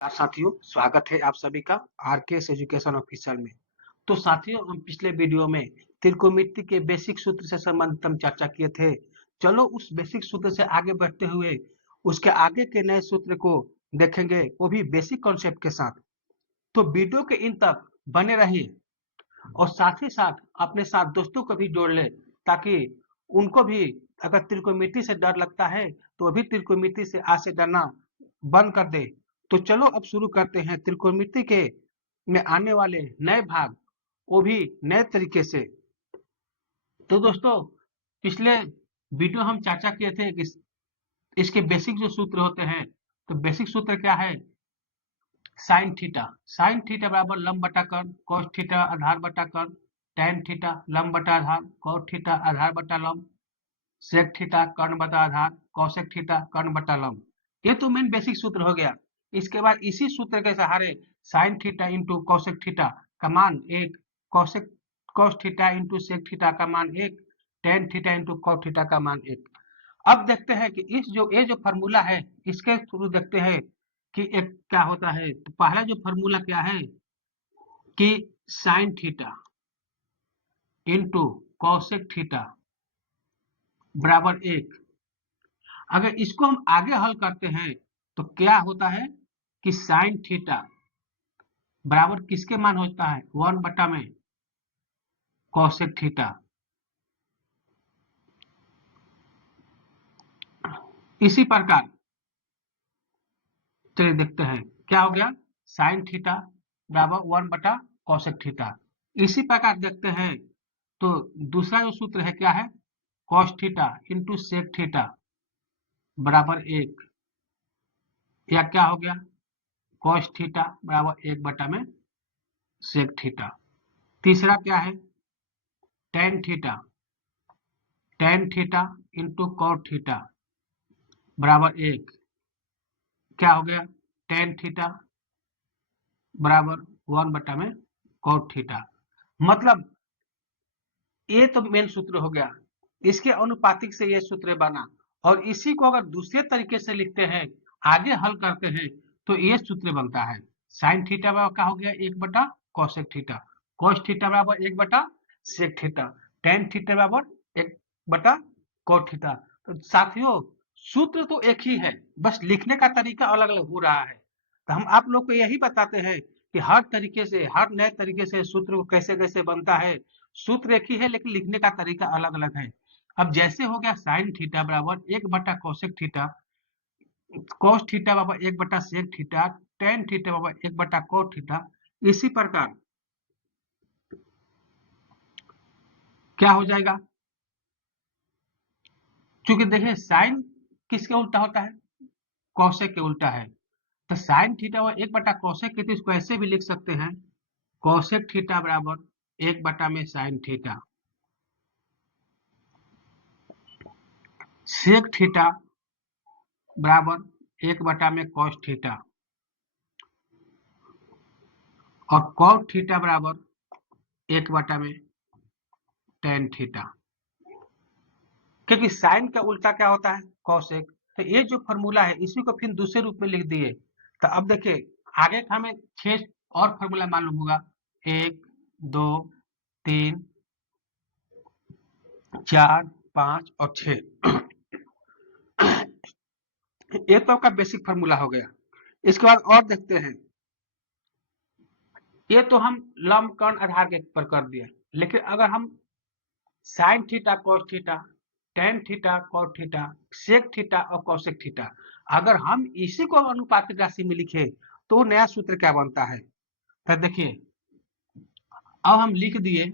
साथियों, स्वागत है आप सभी का आरकेएस एजुकेशन ऑफिशियल में। तो साथियों, हम पिछले वीडियो में त्रिकोणमिति के बेसिक सूत्र से संबंधित हम चर्चा किए थे। चलो उस बेसिक सूत्र से आगे बढ़ते हुए उसके आगे के नए सूत्र को देखेंगे, वो भी बेसिक कॉन्सेप्ट के साथ। तो वीडियो के इन तक बने रहिए और साथ ही साथ अपने साथ दोस्तों को भी जोड़ ले, ताकि उनको भी अगर त्रिकोणमिति से डर लगता है तो वो भी त्रिकोणमिति से आज से डरना बंद कर दे। तो चलो अब शुरू करते हैं त्रिकोणमिति के में आने वाले नए भाग, वो भी नए तरीके से। तो दोस्तों, पिछले वीडियो हम चर्चा किए थे कि इसके बेसिक जो सूत्र होते हैं। तो बेसिक सूत्र क्या है? Sine theta. साइन थीटा बराबर लंब बटा कर्ण, कॉस थीटा आधार बटा कर्ण, टैन थीटा लंब बटा आधार, कॉस थीटा आधार बटा लंब, सेक थीटा कर्ण बटा आधार, कौसेक थीटा कर्ण बटा लंब। ये तो मेन बेसिक सूत्र हो गया। इसके बाद इसी सूत्र के सहारे sine theta into cosec theta का मान एक, cosec cos theta into sec theta का मान एक, tan theta into cos theta का मान एक। अब देखते हैं कि ये जो फार्मूला है, इसके थ्रू देखते हैं कि एक क्या होता है। तो पहला जो फार्मूला क्या है कि sign theta into cosec theta बराबर एक। अगर इसको हम आगे हल करते हैं तो क्या होता है कि साइन थीटा बराबर किसके मान होता है? 1 में कौसेक थीटा। इसी प्रकार चलिए देखते हैं क्या हो गया। साइन थीटा बराबर 1/कौसेक थीटा। इसी प्रकार देखते हैं तो दूसरा जो सूत्र है क्या है? Cos theta into sec theta बराबर एक, या क्या हो गया? कॉस थीटा बराबर 1 में सेक थीटा। तीसरा क्या है? Tan theta, tan theta into cot theta बराबर एक, क्या हो गया? टेन थीटा बराबर 1 में कॉट थीटा। मतलब ये तो मेन सूत्र हो गया। इसके अनुपातिक से ये सूत्र बना, और इसी को अगर दूसरे तरीके से लिखते हैं, आगे हल करते हैं, तो ये सूत्र बनता है। साइन थीटा बराबर क्या हो गया? 1/कौसेक थीटा, कॉस थीटा बराबर 1/सेक थीटा, टेन थीटा बराबर 1/कॉट थीटा। तो साथियों, सूत्र तो एक ही है, बस लिखने का तरीका अलग अलग हो रहा है। तो हम आप लोग को यही बताते हैं कि हर तरीके से, हर नए तरीके से सूत्र को कैसे कैसे बनता है। सूत्र एक ही है लेकिन लिखने का तरीका अलग अलग है। अब जैसे हो गया साइन थीटा बराबर 1/कौसेक थीटा, कॉस थीटा बराबर 1/सेक थीटा, टेन थीटा बराबर 1/कॉट थीटा। इसी प्रकार क्या हो जाएगा? क्योंकि देखिए साइन किसके उल्टा होता है? कौसेक के उल्टा है। तो साइन थीटा और 1/कौसेक के, तो इसको ऐसे भी लिख सकते हैं, कौसेक थीटा बराबर 1 में साइन थीटा, सेक थीटा बराबर 1 में कॉस थीटा, और कॉट थीटा बराबर 1 में टेन थीटा। क्योंकि साइन का उल्टा क्या होता है? कॉसेक। तो ये जो फॉर्मूला है इसी को फिर दूसरे रूप में लिख दिए। तो अब देखिए आगे का हमें 6 और फॉर्मूला मालूम होगा। 1, 2, 3, 4, 5 और 6। ये तो आपका बेसिक फॉर्मूला हो गया। इसके बाद और देखते हैं। ये तो हम लंब कर्ण आधार के पर कर दिए, लेकिन अगर हम sine theta cos theta, tan theta cot theta, sec theta और कौसेक थीटा, अगर हम इसी को अनुपातिक राशि में लिखे तो नया सूत्र क्या बनता है? तो देखिए अब हम लिख दिए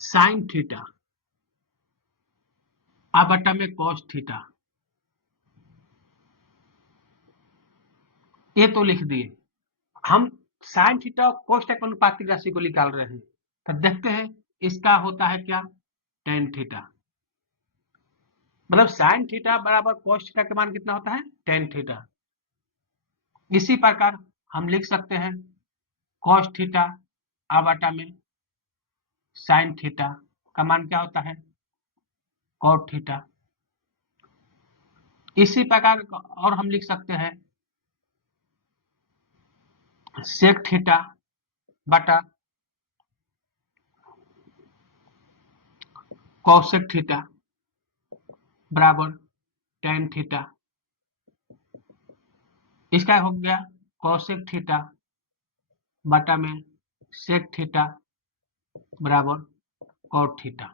साइन थीटा बटा में कॉस थीटा, ये तो लिख दिए। हम साइन थीटा और कॉस थीटा के अनुपातिक राशि को निकाल रहे हैं। तो देखते हैं इसका होता है क्या? Tan theta. मतलब साइन थीटा बराबर कॉस थीटा के मान कितना होता है? Tan theta. इसी प्रकार हम लिख सकते हैं कॉस थीटा बटा में साइन थीटा का मान क्या होता है? Cot theta. इसी प्रकार और हम लिख सकते हैं सेक थीटा बटा कॉसेक थीटा बराबर टेन थीटा। इसका हो गया कॉसेक थीटा बटा में सेक थीटा बराबर कॉट थीटा।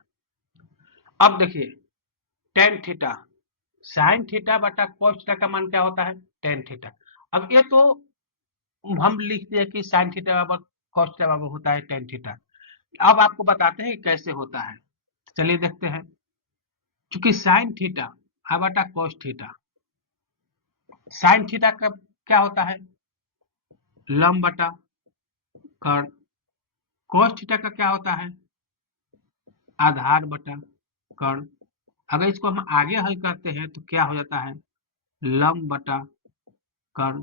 अब देखिए टेन थीटा साइन थीटा बटा कॉस थीटा का मान क्या होता है टेन थीटा। अब ये तो हम लिखते हैं कि साइन थीटा बराबर कॉस थीटा बराबर होता है टेन थीटा। अब आपको बताते हैं कि कैसे होता है, चलिए देखते हैं। चूंकि साइन थीटा बटा कॉस थीटा, साइन थीटा का क्या होता है लंब बटा कर्ण, कॉस थीटा का क्या होता है आधार बटा कर्ण। अगर इसको हम आगे हल करते हैं तो क्या हो जाता है लंब बटा कर्ण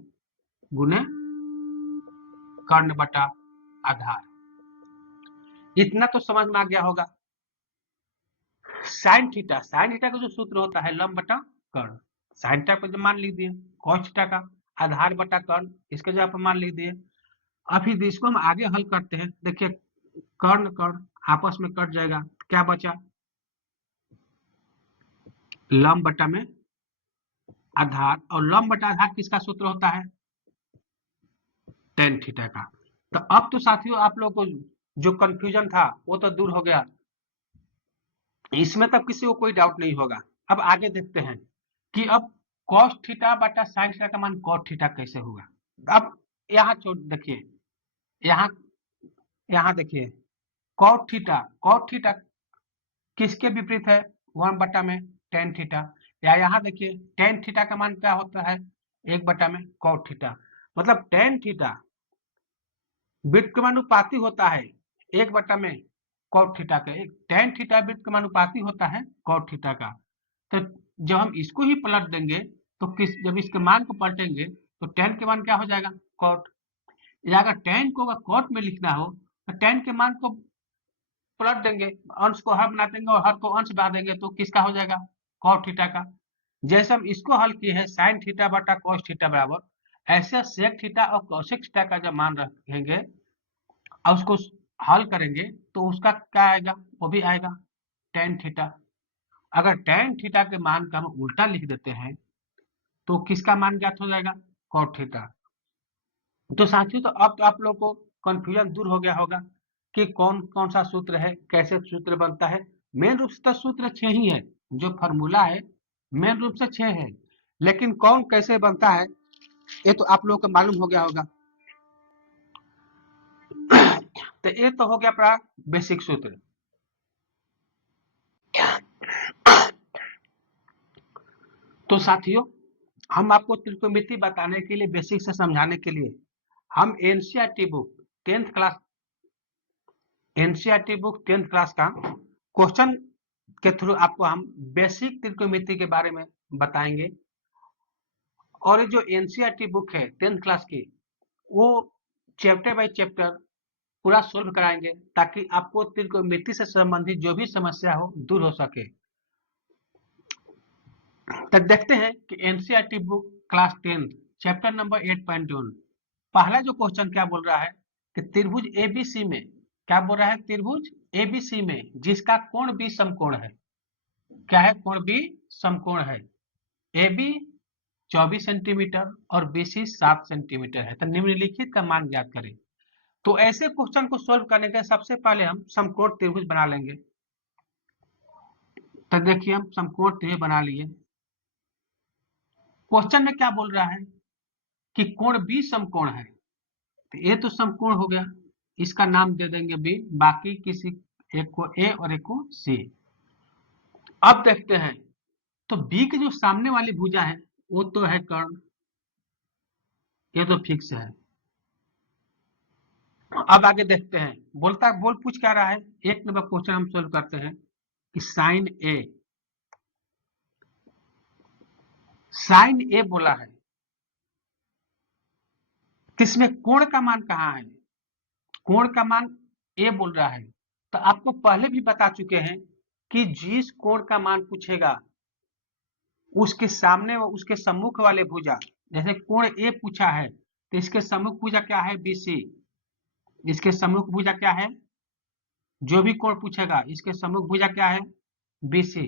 गुने कर्ण बटा आधार। इतना तो समझ में आ गया होगा। साइन थीटा का जो सूत्र होता है लंब बटा कर्ण, साइन थीटा को मान लिख दिए, कॉस थीटा का आधार बटा कर्ण इसके जगह पर मान लिख दिए। अभी इसको हम आगे हल करते हैं। देखिए कर्ण कर्ण आपस में कट जाएगा, क्या बचा लंब बटा में आधार, और लंब बटा आधार किसका सूत्र होता है टेन थीटा का। तो अब तो साथियों आप लोगों को जो कंफ्यूजन था वो तो दूर हो गया, इसमें तब किसी को कोई डाउट नहीं होगा। अब आगे देखते हैं कि अब cos थीटा बटा sin थीटा का मान cot थीटा कैसे होगा। अब यहाँ छोड़ देखिए, यहाँ देखिए cot थीटा किसके विपरीत है वन बटा में टेन थीटा, या यहाँ देखिए टेन थीटा का मान क्या होता है एक बटा में cot थीटा। मतलब टेन थीटा व्युत्क्रमानुपाती होता है एक बटा में cot थीटा का, एक टेन थीटा व्युत्क्रमानुपाती होता है cot थीटा का। तो जब हम इसको ही पलट देंगे तो जब इसके मान को पलटेंगे तो टेन के मान क्या हो जाएगा cot, या अगर टेन को अगर cot में लिखना हो तो टेन के मान को पलट देंगे, अंश को हर बना देंगे और हर को अंश बना देंगे तो किसका हो जाएगा cot थीटा का। जैसे हम इसको हल किए हैं sin थीटा बटा cos थीटा बराबर, ऐसे sec थीटा और cosec थीटा का जब मान रखेंगे और उसको हल करेंगे तो उसका क्या आएगा वो भी आएगा tan थीटा। अगर tan थीटा के मान का हम उल्टा लिख देते हैं तो किसका मान ज्ञात हो जाएगा cot थीटा। तो साथियों तो अब तो आप लोग को कंफ्यूजन दूर हो गया होगा कि कौन कौन सा सूत्र है कैसे सूत्र बनता है। मेन रूप से तो सूत्र 6 ही है, जो फॉर्मूला है मेन रूप से 6 है, लेकिन कौन कैसे बनता है ये तो आप लोगों को मालूम हो गया होगा। तो ये तो हो गया अपना बेसिक सूत्र। तो साथियों हम आपको त्रिकोणमिति बताने के लिए बेसिक से समझाने के लिए हम एनसीईआरटी बुक 10th क्लास का क्वेश्चन के थ्रू आपको हम बेसिक त्रिकोणमिति के बारे में बताएंगे। और जो एनसीईआरटी बुक है 10th क्लास की वो चैप्टर बाय चैप्टर पूरा सोल्व कराएंगे ताकि आपको त्रिकोणमिति से संबंधित जो भी समस्या हो दूर हो सके। तब देखते हैं कि NCERT book class 10 chapter number 8.1 पहला जो क्वेश्चन क्या बोल रहा है कि त्रिभुज एबीसी में, क्या बोल रहा है त्रिभुज एबीसी में जिसका कोण बी समकोण है, क्या है कोण बी समकोण है, AB 24 सेंटीमीटर और BC 7 सेंटीमीटर है, तो निम्नलिखित का मान ज्ञात करें। तो ऐसे क्वेश्चन को सोल्व करने के सबसे पहले हम समकोण त्रिभुज बना लेंगे। तो देखिए हम समकोण त्रिभुज बना लिए। क्वेश्चन में क्या बोल रहा है कि कोण बी समकोण है, तो ये तो समकोण हो गया, इसका नाम दे देंगे बी, बाकी किसी एक को ए और एक को सी। अब देखते हैं तो बी के जो सामने वाली भुजा है वो तो है कर्ण, ये तो फिक्स है। अब आगे देखते हैं बोल पूछ क्या रहा है, एक नंबर क्वेश्चन हम सोल्व करते हैं कि साइन ए बोला है, इसमें कोण का मान कहाँ है, कोण का मान ए बोल रहा है। तो आपको पहले भी बता चुके हैं कि जिस कोण का मान पूछेगा उसके सामने व उसके सम्मुख वाले भुजा, जैसे कोण ए पूछा है तो इसके सम्मुख भुजा क्या है? BC। इसके सम्मुख भुजा क्या है? जो भी कोण पूछेगा इसके सम्मुख भुजा क्या है? BC।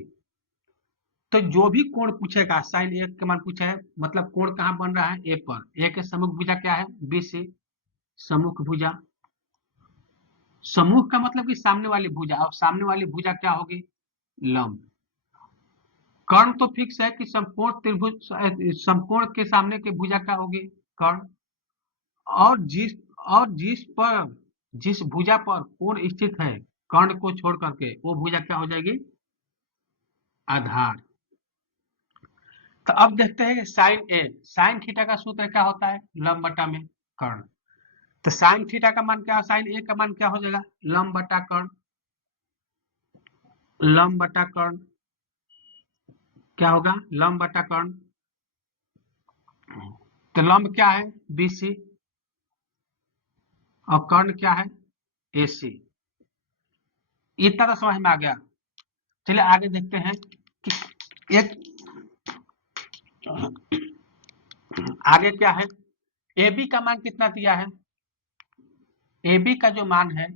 तो जो भी कोण पूछेगा साइन ए के मान पूछा है, मतलब कोण कहाँ बन रहा है? ए पर। ए के सम्मुख भुजा क्या है? BC। सम्मुख भुजा, सम्मुख का मतलब कि सामने वाली भुजा, और सामने वाली भुजा क्या होगी? लंब। कर्ण तो फिक्स है कि समकोण त्रिभुज, समकोण के सामने की भुजा क्या होगी? कर्ण। और जिस भुजा पर कोण स्थित है कर्ण को छोड़ करके, वो भुजा क्या हो जाएगी? आधार। तो अब देखते हैं साइन ए, साइन थीटा का सूत्र क्या होता है? लंब बटा में कर्ण। तो साइन थीटा का मान क्या है? साइन ए का मान क्या हो जाएगा? लंब बटा कर्ण। लंब बटा कर्ण क्या होगा? लंब बटा कर्ण। तो लंब क्या है? BC, और कर्ण क्या है? AC। इतना तो समझ में आ गया। चलिए आगे देखते हैं कि एक आगे क्या है? AB का मान कितना दिया है? AB का जो मान है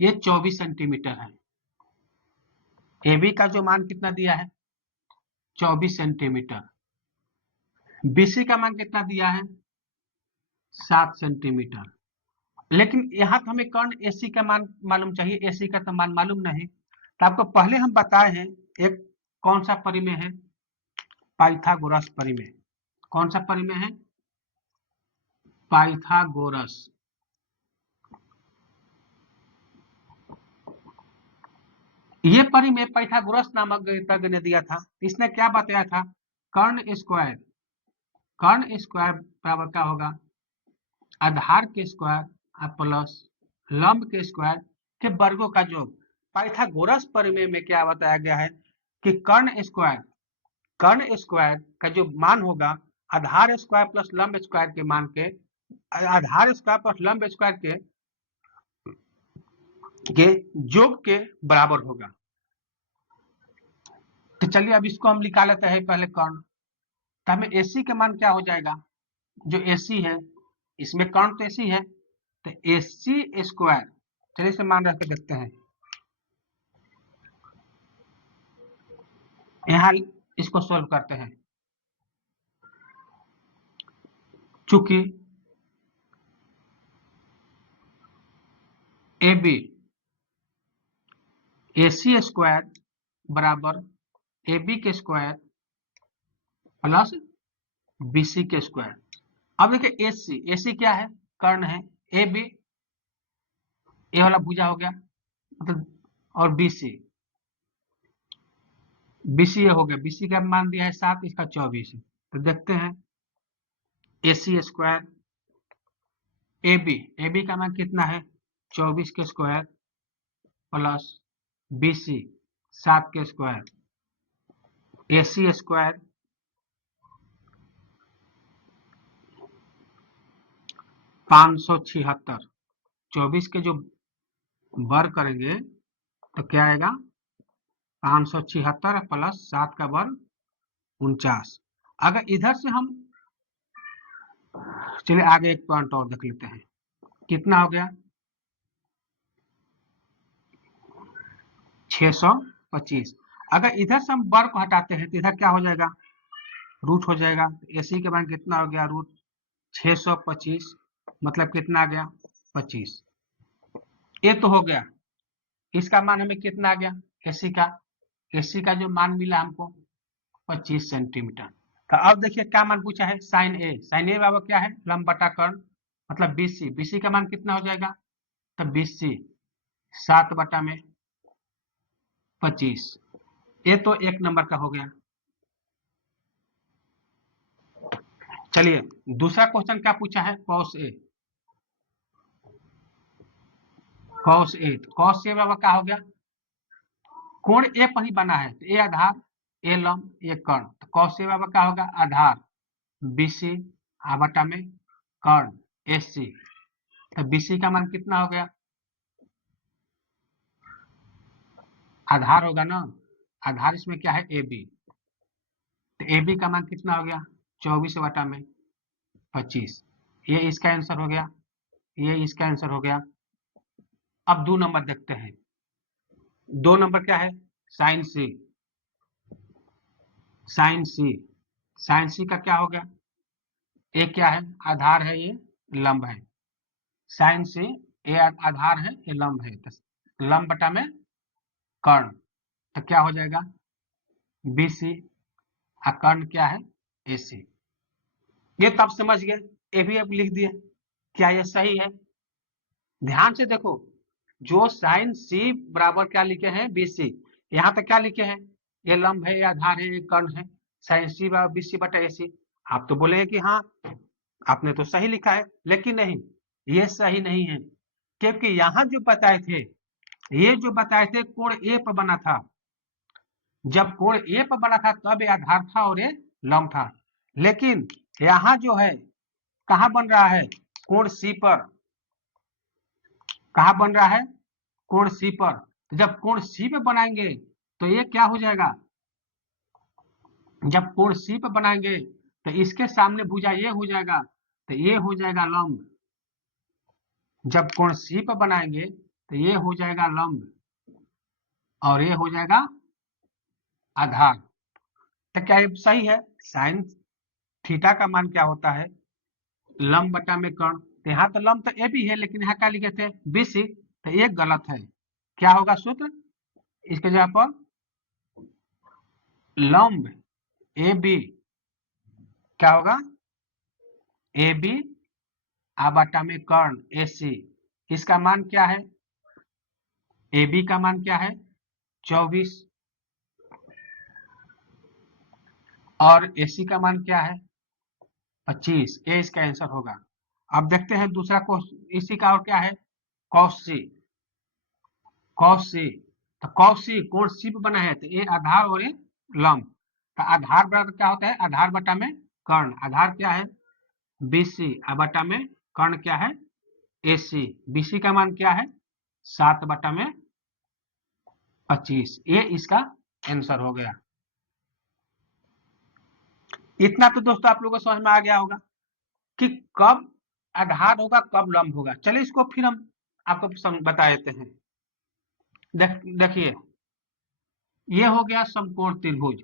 ये 24 सेंटीमीटर है। AB का जो मान कितना दिया है? 24 सेंटीमीटर। BC का मान कितना दिया है? 7 सेंटीमीटर। लेकिन यहाँ तो हमें कर्ण AC का मान मालूम चाहिए, AC का तो मान मालूम नहीं। तो आपको पहले हम बताए हैं एक कौन सा परिमेय है? पाइथागोरस परिमेय। कौन सा परिमेय है? पाइथागोरस। ये परिमेय पाइथागोरस नामक गणितज्ञ ने दिया था। इसने क्या बताया था? कर्ण स्क्वायर, कर्ण स्क्वायर बराबर क्या होगा? आधार के स्क्वायर प्लस लंब के स्क्वायर के वर्गों का योग। पाइथागोरस परिमेय में क्या बताया गया है कि कर्ण स्क्वायर का जो मान होगा आधार स्क्वायर प्लस लंब स्क्वायर के मान के, आधार स्क्वायर प्लस लंब स्क्वायर के योग के बराबर होगा। तो चलिए अब इसको हम निकाल लेते हैं पहले कर्ण। तो हमें AC के मान क्या हो जाएगा? जो AC है, इसमें कर्ण तो AC है, तो AC स्क्वायर, चलिए इसे मान रख के देखते हैं। यहाँ इसको सोल्व करते हैं। चूंकि AB AC स्क्वायर बराबर AB के स्क्वायर प्लस BC के स्क्वायर। अब देखिए AC क्या है? कर्ण है। AB ए वाला भुजा हो गया, मतलब, और BC ये हो गया। BC का मान दिया है 7, इसका 24। तो देखते हैं AC स्क्वायर AB का मान कितना है? 24 के स्क्वायर प्लस BC 7 के स्क्वायर। AC स्क्वायर 576, 24 के जो वर्ग करेंगे तो क्या आएगा? 576 प्लस 7 का वर्ग 49। अगर इधर से हम, चलिए आगे एक पॉइंट और देख लेते हैं। कितना हो गया? 625। अगर इधर से हम वर्ग को हटाते हैं तो इधर क्या हो जाएगा? रूट हो जाएगा। AC के मान कितना हो गया? रूट 625, मतलब कितना आ गया? 25। ये तो हो गया। इसका मान हमें कितना आ गया? AC का जो मान मिला हमको 25 सेंटीमीटर। तो अब देखिए क्या मान पूछा है? साइन ए बराबर क्या है? लंब बटा कर्ण, मतलब BC का मान कितना हो जाएगा? तो BC 7 बटा में 25। ये तो एक नंबर का हो गया। चलिए दूसरा क्वेश्चन क्या पूछा है? कॉस ए बराबर क्या हो गया? कोण ए पर ही बना है, तो ए आधार, ए लंब, ए कर्ण। तो कॉस ए बराबर क्या होगा? आधार BC बटा में कर्ण AC। तो BC का मान कितना हो गया? आधार होगा ना, आधार इसमें क्या है? AB। तो AB का मान कितना हो गया? 24 बटा में 25। ये इसका आंसर हो गया, ये इसका आंसर हो गया। अब 2 नंबर देखते हैं। 2 नंबर क्या है? साइन सी। साइन सी, साइन सी का क्या हो गया? ये क्या है? आधार है, ये लंब है। साइन सी, ये आधार है, ये लंब है, तो लंब बटा में कर्ण, तो क्या हो जाएगा? BC। और कर्ण क्या है? AC। ये तब समझ गए, ये भी अब लिख दिए। क्या ये सही है? ध्यान से देखो, जो साइन सी बराबर क्या लिखे हैं? BC। यहाँ तक क्या लिखे हैं? ये लंब है, ये आधार है, ये कर्ण है। साइन सी बराबर BC बटा AC। आप तो बोलेंगे कि हाँ आपने तो सही लिखा है, लेकिन नहीं, ये सही नहीं है। क्योंकि यहाँ जो बताए थे, ये जो बताए थे कोण ए पर बना था। जब कोण ए पर बना था तब ये आधार था और ये लंब था। लेकिन यहाँ जो है कहाँ बन रहा है? कोण सी पर। कहाँ बन रहा है? कोण सी पर। तो जब कोण सी पे बनाएंगे तो ये क्या हो जाएगा? जब कोण सी पे बनाएंगे तो इसके सामने भुजा ये हो जाएगा, तो ये हो जाएगा लंब। जब कोण सी पर बनाएंगे तो ये हो जाएगा लंब और ये हो जाएगा आधार। तो क्या ये सही है? साइन थीटा का मान क्या होता है? लंब बटा में कर्ण। तो यहाँ तो लंब तो ए भी है, लेकिन यहाँ क्या लिखे थे? BC। तो ये गलत है। क्या होगा सूत्र इसके जगह पर? लंब AB क्या होगा? AB बटा में कर्ण AC। इसका मान क्या है? AB का मान क्या है? 24। और AC का मान क्या है? 25। ये इसका आंसर होगा। अब देखते हैं दूसरा क्वेश्चन इसी का, और क्या है? cos C। cos C, तो cos C कोण C पे बना है, तो ये आधार और ये लंब। तो आधार बराबर क्या होता है? आधार बटा में कर्ण। आधार क्या है? BC बटा में कर्ण क्या है? AC। BC का मान क्या है? 7 बटा में 25। ये इसका आंसर हो गया। इतना तो दोस्तों आप लोगों को समझ में आ गया होगा कि कब आधार होगा, कब लंब होगा। चलिए इसको फिर हम आपको बता देते हैं। देखिए, ये हो गया समकोण त्रिभुज,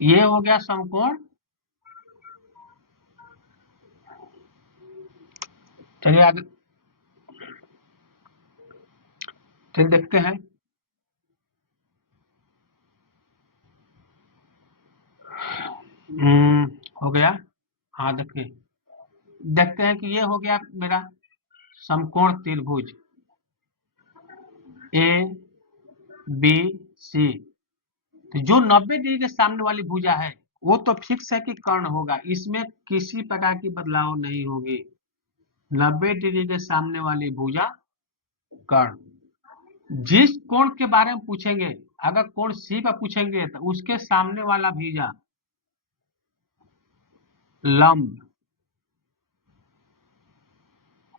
ये हो गया समकोण। चलिए आगे चलिए देखते हैं। हो गया। हाँ देखिए, देखते हैं कि ये हो गया मेरा समकोण त्रिभुज ABC। तो जो 90 डिग्री के सामने वाली भुजा है वो तो फिक्स है कि कर्ण होगा, इसमें किसी प्रकार की बदलाव नहीं होगी। 90 डिग्री के सामने वाली भुजा कर्ण। जिस कोण के बारे में पूछेंगे, अगर कोण C पर पूछेंगे तो उसके सामने वाला भुजा लंब,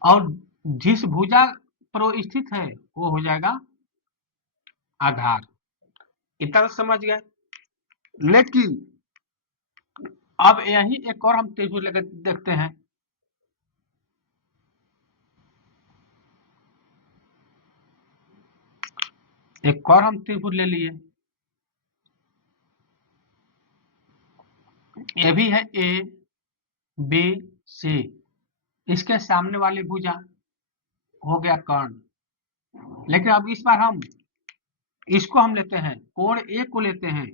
और जिस भुजा पर वो स्थित है वो हो जाएगा आधार। इतना समझ गए। लेकिन अब यही एक और हम त्रिभुज लेकर देखते हैं। एक और हम त्रिभुज ले लिए, ये भी है ABC। इसके सामने वाली भुजा हो गया कर्ण। लेकिन अब इस बार हम इसको हम लेते हैं, कोण A को लेते हैं।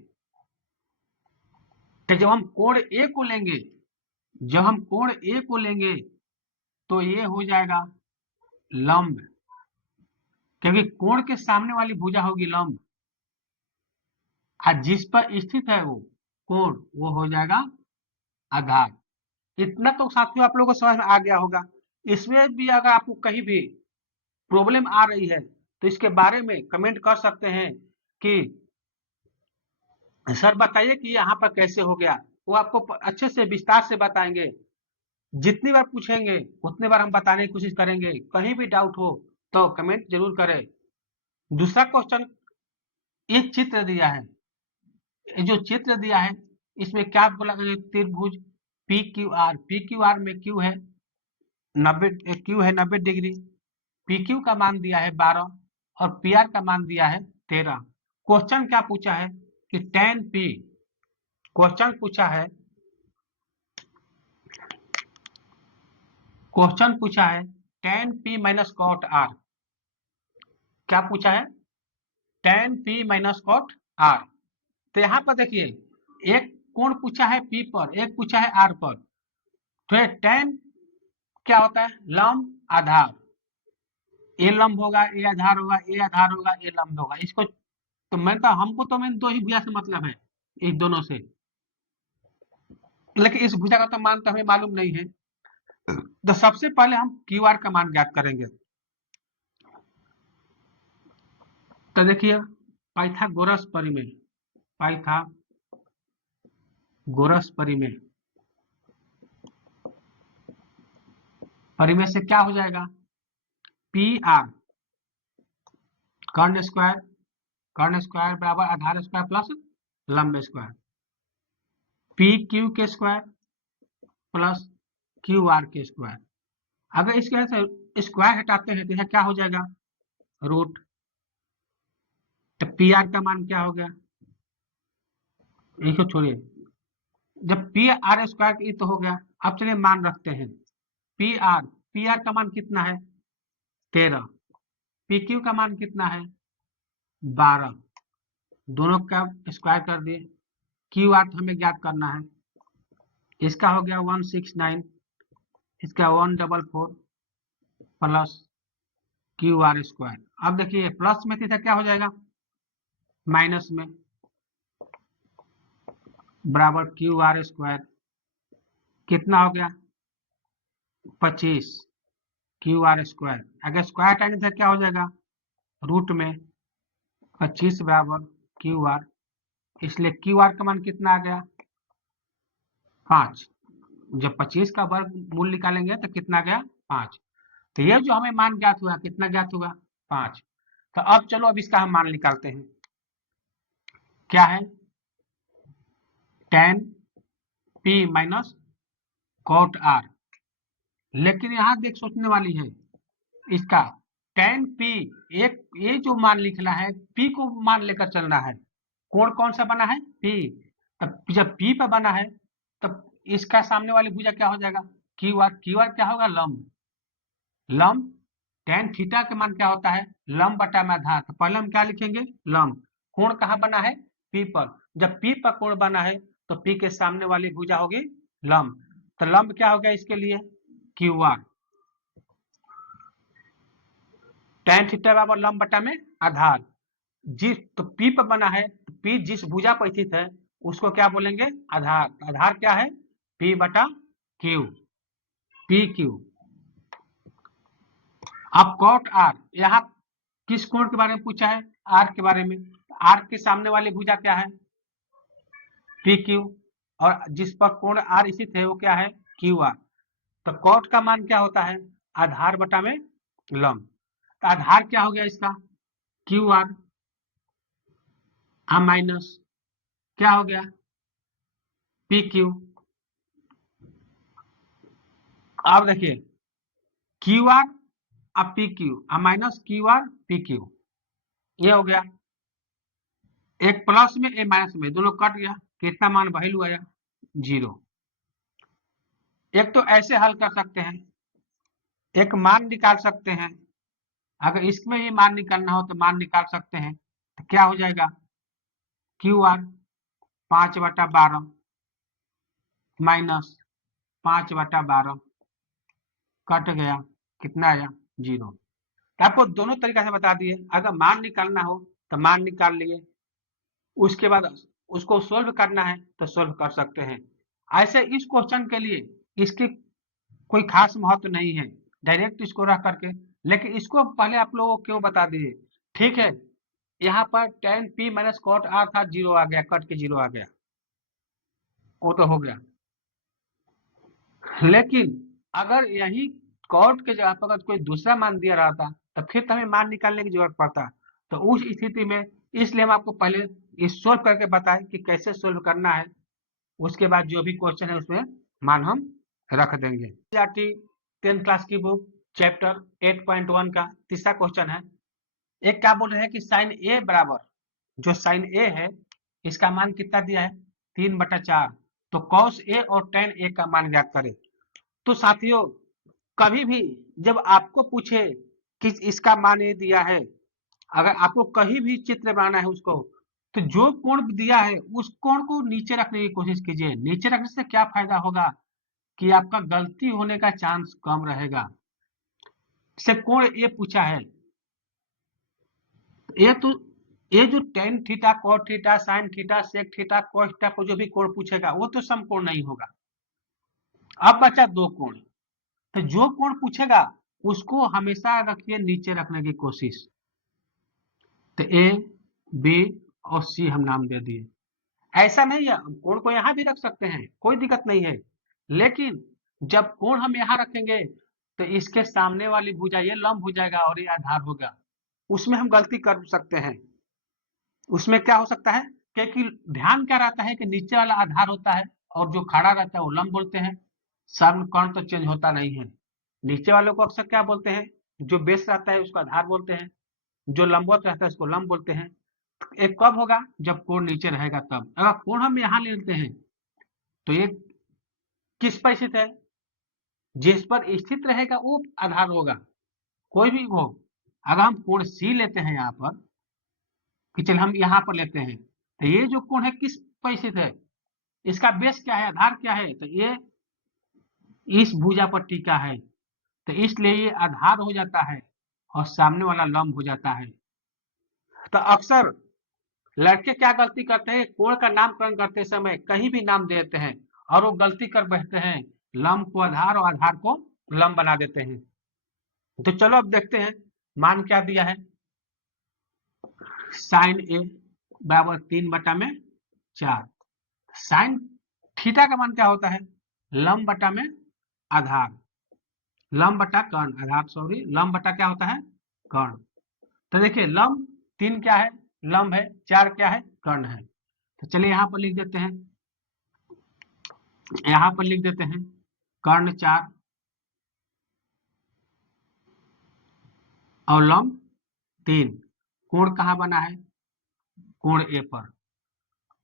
तो जब हम कोण A को लेंगे, जब हम कोण A को लेंगे तो ये हो जाएगा लंब, क्योंकि कोण के सामने वाली भुजा होगी लंब, और जिस पर स्थित है वो कोण वो हो जाएगा आधार। इतना तो साथियों आप लोगों को समझ में आ गया होगा। इसमें भी अगर आपको कहीं भी प्रॉब्लम आ रही है तो इसके बारे में कमेंट कर सकते हैं कि सर बताइए कि यहाँ पर कैसे हो गया। वो आपको अच्छे से विस्तार से बताएंगे। जितनी बार पूछेंगे उतनी बार हम बताने की कोशिश करेंगे। कहीं भी डाउट हो तो कमेंट जरूर करें। दूसरा क्वेश्चन, ये चित्र दिया है, ये जो चित्र दिया है इसमें क्या बोला गया, त्रिभुज पी क्यू आर में क्यू है 90 डिग्री, पी क्यू का मान दिया है 12 और पी आर का मान दिया है 13। क्वेश्चन क्या पूछा है कि टेन पी, क्वेश्चन पूछा है tan P minus cot R. क्या पूछा है, tan P minus cot R. तो यहाँ पर देखिए एक कोण पूछा है पी पर, एक पूछा है आर पर। तो टेन क्या होता है, लंब आधार, ए लंब होगा ए आधार होगा, ए आधार होगा ए लंब होगा। इसको तो मैं तो हमको तो मैं दो ही भुजा से मतलब है, इस दोनों से, लेकिन इस भुजा का तो मान तो हमें मालूम नहीं है। तो सबसे पहले हम क्यू आर का मान ज्ञात करेंगे। तो देखिए पाइथागोरस परिमेय, पाइथागोरस परिमेय से क्या हो जाएगा, पी आर कर्ण स्क्वायर बराबर आधार स्क्वायर प्लस लंब स्क्वायर, पी क्यू के स्क्वायर प्लस क्यू आर के स्क्वायर। अगर इसके से स्क्वायर हटाते हैं तो यह क्या हो जाएगा, रूट। तो पी आर का मान क्या हो गया, इसको छोड़िए, जब पी आर स्क्वायर ये तो हो गया। अब चलिए मान रखते हैं, पी आर का मान कितना है 13, पी क्यू का मान कितना है 12, दोनों का स्क्वायर कर दिए। क्यू आर हमें ज्ञात करना है, इसका हो गया 169, इसका 144 प्लस क्यू आर स्क्वायर। अब देखिए प्लस में थी क्या हो जाएगा, माइनस में बराबर क्यू आर स्क्वायर कितना हो गया 25 क्यू आर स्क्वायर। अगर स्क्वायर हटाएंगे तो क्या हो जाएगा, रूट में 25 बराबर क्यू आर, इसलिए क्यू आर का मान कितना आ गया 5। जब 25 का वर्ग मूल निकालेंगे तो कितना गया 5। तो ये जो हमें मान ज्ञात हुआ, कितना ज्ञात होगा 5। तो अब चलो अब इसका हम मान निकालते हैं, क्या है tan P minus cot R. लेकिन यहां देख सोचने वाली है इसका, टेन पी, एक ये जो मान लिखना है पी को मान लेकर चलना है। कोण कौन सा बना है पी, तब जब पी पर बना है तब इसका सामने वाली भुजा क्या हो जाएगा क्यू आर, क्यू आर क्या होगा लंब, लंब टेन थीटा का मान क्या होता है लंब बटा में आधार। तो पहले हम क्या लिखेंगे लंब, कोण कहाँ बना है पी पर, जब पी पर कोण बना है तो पी के सामने वाली भुजा होगी लंब। तो लंब क्या हो गया इसके लिए क्यू आर, टेन थीटा बराबर लंब बटा में आधार। जिस तो पी पर बना है तो पी जिस भुजा पर स्थित है उसको क्या बोलेंगे आधार। आधार क्या है पी बटा क्यू, पी क्यू। अब कॉट आर, यहाँ किस कोण के बारे में पूछा है आर के बारे में, आर के सामने वाली भुजा क्या है पी क्यू, और जिस पर कोण आर स्थित है वो क्या है क्यू आर। तो कॉट का मान क्या होता है आधार बटा में लंब। तो आधार क्या हो गया इसका क्यू आर माइनस क्या हो गया पी क्यू। अब देखिए क्यू आर अब P Q minus Q R P Q, ये हो गया, एक प्लस में एक माइनस में दोनों कट गया, कितना मान वैल्यू आया 0। एक तो ऐसे हल कर सकते हैं, एक मान निकाल सकते हैं, अगर इसमें ही मान निकालना हो तो मान निकाल सकते हैं। तो क्या हो जाएगा क्यू आर 5/12 माइनस 5/12 कट गया, कितना आया 0। तो आपको दोनों तरीका से बता दिए, अगर मान निकालना हो तो मान निकाल लिए, उसके बाद उसको सोल्व करना है तो सोल्व कर सकते हैं। ऐसे इस क्वेश्चन के लिए इसकी कोई खास महत्व नहीं है, डायरेक्ट इसको रख करके, लेकिन इसको पहले आप लोगों को क्यों बता दिए, ठीक है। यहाँ पर tan P minus cot R था 0 आ गया, कट के 0 आ गया, वो तो हो गया। लेकिन अगर यही कॉट के जगह पर अगर कोई दूसरा मान दिया रहता तो फिर तो हमें मान निकालने की जरूरत पड़ता। तो उस स्थिति में इसलिए हम आपको पहले इस सोल्व करके बताएं कि कैसे सोल्व करना है। उसके बाद जो भी क्वेश्चन है उसमें मान हम रख देंगे। 10th क्लास की बुक चैप्टर 8.1 का तीसरा क्वेश्चन है। एक क्या बोल रहे हैं कि साइन ए बराबर, जो साइन ए है इसका मान कितना दिया है 3/4, तो कॉस ए और टेन ए का मान ज्ञात करें। तो साथियों कभी भी जब आपको पूछे कि इसका मान ये दिया है, अगर आपको कहीं भी चित्र बनाना है उसको, तो जो कोण दिया है उस कोण को नीचे रखने की कोशिश कीजिए। नीचे रखने से क्या फायदा होगा कि आपका गलती होने का चांस कम रहेगा। से कोण ये पूछा है, ये जो tan theta cot theta sine theta sec theta cos theta को जो भी कोण पूछेगा वो तो समकोण नहीं होगा। अब बचा दो कोण, तो जो कोण पूछेगा उसको हमेशा रखिए नीचे रखने की कोशिश। तो ए बी और सी हम नाम दे दिए। ऐसा नहीं है, कोण को यहां भी रख सकते हैं, कोई दिक्कत नहीं है, लेकिन जब कोण हम यहां रखेंगे तो इसके सामने वाली भुजा ये लंब हो जाएगा और ये आधार होगा। उसमें हम गलती कर सकते हैं। उसमें क्या हो सकता है, क्योंकि ध्यान क्या रहता है कि नीचे वाला आधार होता है और जो खड़ा रहता है वो लंब बोलते हैं। समकोण तो चेंज होता नहीं है। नीचे वालों को अक्सर क्या बोलते हैं, जो बेस रहता है उसको आधार बोलते हैं, जो लंबवत रहता है उसको लंब बोलते हैं। एक कब होगा, जब कोण नीचे रहेगा तब। अगर कोण हम यहाँ लेते हैं तो ये किस पर स्थित है, जिस पर स्थित रहेगा वो आधार होगा, कोई भी हो। अगर हम कोण सी लेते हैं यहाँ पर, कि चल हम यहाँ पर लेते हैं, तो ये जो कोण है किस पर स्थित है, इसका बेस क्या है, आधार क्या है, तो ये इस भुजा पर टिका है, तो इसलिए ये आधार हो जाता है और सामने वाला लंब हो जाता है। तो अक्सर लड़के क्या गलती करते हैं, कोण का नामकरण करते समय कहीं भी नाम दे देते हैं और वो गलती कर बैठते हैं, लंब को आधार और आधार को लंब बना देते हैं। तो चलो अब देखते हैं मान क्या दिया है। साइन ए बराबर 3/4। साइन थीटा का मान क्या होता है, लंब बटा में आधार, लंब बटा कर्ण, आधार सॉरी, लंब बटा क्या होता है कर्ण। तो देखिए लंब 3 क्या है, लंब है, 4 क्या है कर्ण है। तो चलिए यहाँ पर लिख देते हैं, यहाँ पर लिख देते हैं कर्ण 4 और लंब 3। कोण कहाँ बना है, कोण ए पर।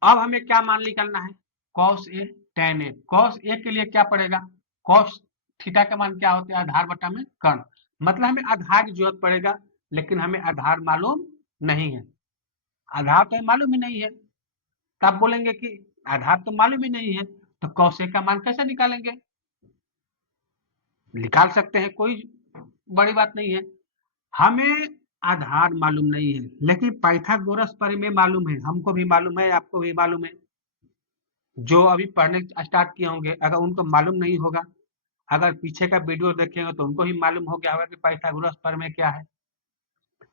अब हमें क्या मान निकालना है, cos A ten A. Cos A के लिए क्या पड़ेगा, कॉस थीटा का मान क्या होता है, आधार बटा में कर्ण। मतलब हमें आधार की जरूरत पड़ेगा, लेकिन हमें आधार मालूम नहीं है। आधार तो मालूम ही नहीं है, तब बोलेंगे कि आधार तो मालूम ही नहीं है, तो कॉस ए का मान कैसे निकालेंगे। निकाल सकते हैं, कोई बड़ी बात नहीं है। हमें आधार मालूम नहीं है, लेकिन पाइथागोरस प्रमेय मालूम है, हमको भी मालूम है, आपको भी मालूम है। जो अभी पढ़ने स्टार्ट किए होंगे अगर उनको मालूम नहीं होगा, अगर पीछे का वीडियो देखेंगे तो उनको भी मालूम हो गया होगा कि पाइथागोरस प्रमेय क्या है।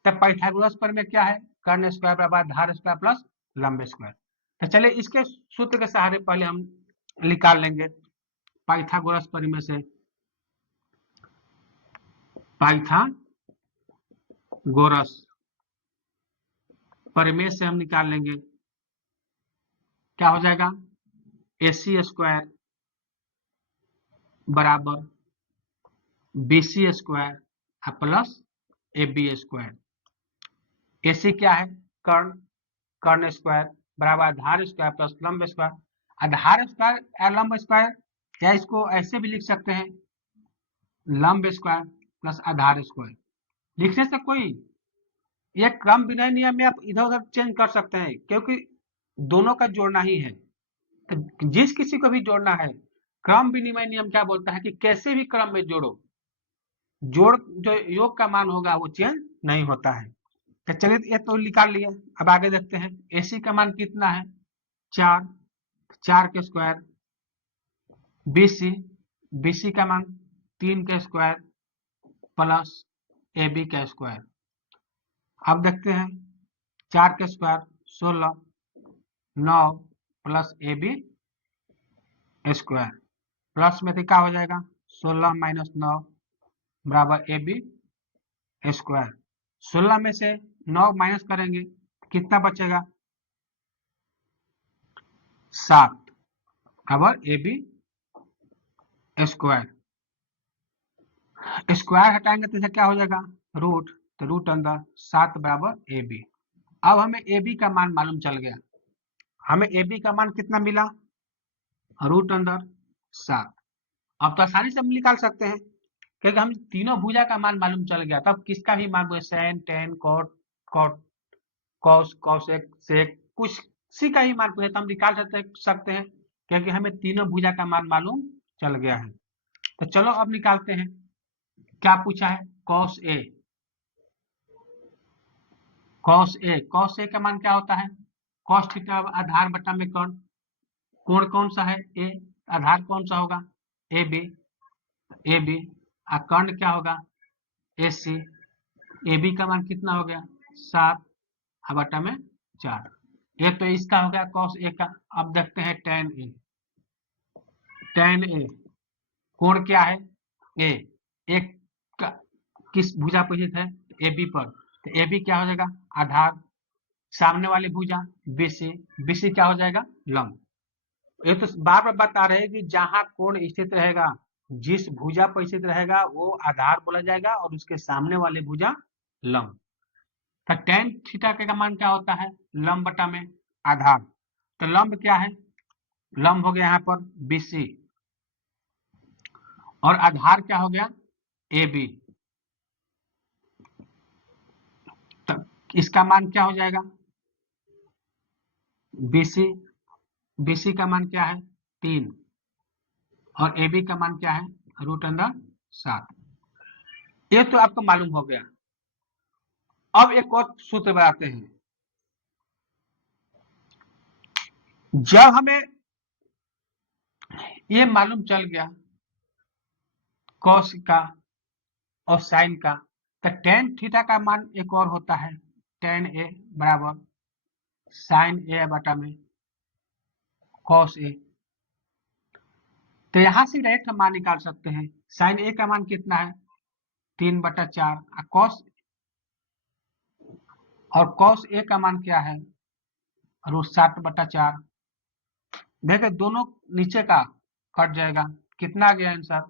तब पाइथागोरस प्रमेय क्या है, कर्ण स्क्वायर बराबर आधार स्क्वायर प्लस लंब स्क्वायर। तो चलिए इसके सूत्र के सहारे पहले हम निकाल लेंगे पाइथागोरस प्रमेय से। पाइथागोरस प्रमेय से हम निकाल लेंगे, क्या हो जाएगा, AC स्क्वायर बराबर BC square plus AB square. AC क्या है, कर्ण, कर्ण स्क्वायर बराबर आधार स्क्वायर प्लस लंब स्क्वायर। आधार स्क्वायर या लंब स्क्वायर, या इसको ऐसे भी लिख सकते हैं, लंब स्क्वायर प्लस आधार स्क्वायर। लिखने से कोई, ये क्रम विनय नियम में आप इधर उधर चेंज कर सकते हैं, क्योंकि दोनों का जोड़ना ही है। तो जिस किसी को भी जोड़ना है, क्रम विनिमय नियम क्या बोलता है कि कैसे भी क्रम में जोड़ो, जोड़ जो योग का मान होगा वो चेंज नहीं होता है। तो चलिए ये तो निकाल लिए, अब आगे देखते हैं। AC का मान कितना है 4, 4 के स्क्वायर, BC का मान 3 के स्क्वायर प्लस AB का स्क्वायर। अब देखते हैं 4 के square 16, 9 plus AB square, plus में तो क्या हो जाएगा 16 माइनस 9 बराबर AB स्क्वायर। 16 में से 9 माइनस करेंगे कितना बचेगा 7, अवर ए बी स्क्वायर, स्क्वायर हटाएंगे तो इसे क्या हो जाएगा रूट, तो रूट अंदर 7 बराबर ए बी। अब हमें ए बी का मान मालूम चल गया, हमें ए बी का मान कितना मिला रूट अंदर 7। अब तो आसानी से हम निकाल सकते हैं क्योंकि हम तीनों भुजा का मान मालूम चल गया, तब किसका भी मान sine tan cot cot cos cosec sec कुछ सी का ही मान पूछे तो हम निकाल सकते हैं क्योंकि हमें तीनों भुजा का मान मालूम चल गया है। तो चलो अब निकालते हैं, क्या पूछा है कॉस ए, कॉस ए का मान क्या होता है कॉस थीटा आधार बटा में कोण कौन सा है ए, आधार कौन सा होगा ए बी, कर्ण क्या होगा ए सी, ए बी का मान कितना हो गया 7 बटा में 4। ये तो इसका हो गया कॉस ए का। अब देखते हैं टेन ए, कोण क्या है ए, एक किस भुजा पर है ए बी पर, तो ए बी क्या हो जाएगा आधार, सामने वाली भुजा बीसी, बीसी क्या हो जाएगा लंब। ये तो बार बार बता रहे हैं कि जहां कोण स्थित रहेगा, जिस भुजा पर स्थित रहेगा वो आधार बोला जाएगा और उसके सामने वाले भुजा लंब। तो टेन थीटा का मान क्या होता है लंब बटा में आधार, तो लंब क्या है लंब हो गया यहाँ पर बीसी और आधार क्या हो गया ए बी, तो इसका मान क्या हो जाएगा बीसी, बीसी का मान क्या है 3 और ए बी का मान क्या है रूट अंदर 7। ये तो आपको मालूम हो गया। अब एक और सूत्र बनाते हैं, जब हमें ये मालूम चल गया कॉस का और साइन का, तो टेन थीटा का मान एक और होता है टेन ए बराबर साइन ए बटा में कॉस ए, तो यहां से डायरेक्ट हम मान निकाल सकते हैं। साइन ए का मान कितना है 3/4 कॉस, और कॉस ए का मान क्या है रूट 7/4। देखिए दोनों नीचे का कट जाएगा, कितना आ गया आंसर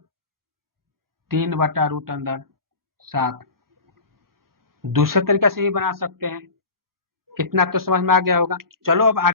3/√7। दूसरे तरीके से भी बना सकते हैं, इतना तो समझ में आ गया होगा। चलो अब